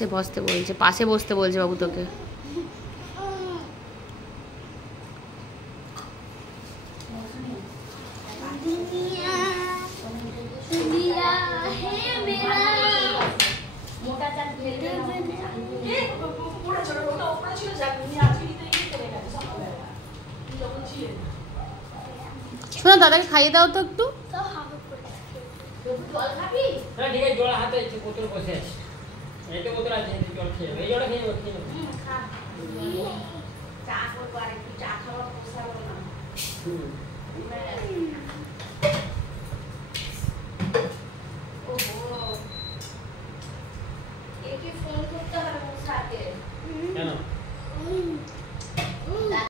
পাশে বসতে বলছে, পাশে বসতে বলছে বাবু তোকে। শোনো দাদাকে খাইয়ে দাও তো একটু। ফোন করতে হবে ওর সাথে।